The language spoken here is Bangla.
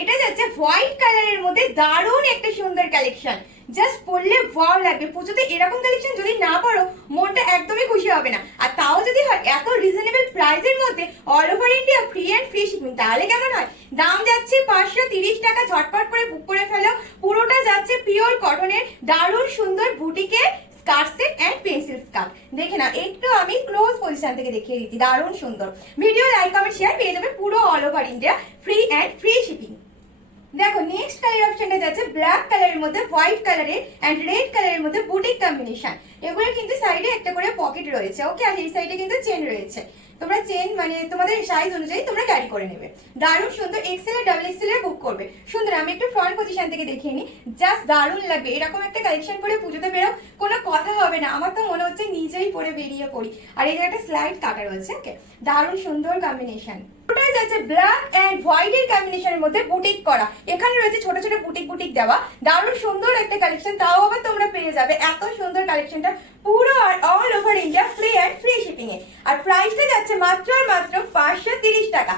এটা যাচ্ছে হোয়াইট কালারের মধ্যে দারুণ একটা সুন্দর কালেকশন। জাস্ট পরলে ওয়াও লাগবে। পুজোতে এরকম কালেকশন যদি না পরো মনটা একদমই খুশি হবে না। আর তাও যদি হয় এত রিজনেবল প্রাইসের মধ্যে, all over India free and free shipping, তাহলে কেমন হয়? দাম যাচ্ছে 530 টাকা। ঝটপট করে বুক করে ফেলো। পুরোটা যাচ্ছে পিওর কটনের দারুণ সুন্দর বুটিকের skirt set and pencil skirt. দেখে না, একটু আমি ক্লোজ পজিশন থেকে দেখিয়ে দিচ্ছি, দারুণ সুন্দর। ভিডিও লাইক কমেন্ট শেয়ার, পেয়ে যাবে পুরো all over India free and free shipping. দেখো নেক্সট কালার অপশনটা যাচ্ছে ব্ল্যাক কালারের মধ্যে হোয়াইট কালারের এন্ড রেড কালারের মধ্যে বুটিক কম্বিনেশন। এগুলো কিন্তু সাইডে একটা করে পকেট রয়েছে, ওকে, আর এই সাইডে কিন্তু চেন রয়েছে। তোমরা চেন মানে তোমাদের সাইজ অনুযায়ী তোমরা ক্যারি করে নেবে। দারুণ সুন্দর। এক্সেল আর ডাবল এক্সেল এর বুক করবে। সুন্দর। আমি একটু ফ্রন্ট পজিশন থেকে দেখিয়ে নিই। জাস্ট দারুণ লাগবে। এরকম একটা কালেকশন করে পুজোতে বেরো, কোনো কথা হবে না। আমার তো মনে হচ্ছে নিজেই পরে বেরিয়ে পড়ি। আর এই জায়গাটা স্লাইড কাটা রয়েছে, ওকে, দারুণ সুন্দর কম্বিনেশন। ওটাই যাচ্ছে ব্ল্যাক এন্ড হোয়াইট এর কম্বিনেশনের মধ্যে বুটিক করা। এখানে রয়েছে ছোট ছোট বুটিক বুটিক দেওয়া, দারুণ সুন্দর একটা কালেকশন। তাও আবার তোমরা পেয়ে যাবে এত সুন্দর কালেকশনটা পুরো আর all over India free and free shipping এ। আর প্রাইসটা যাচ্ছে মাত্র আর মাত্র 530 টাকা।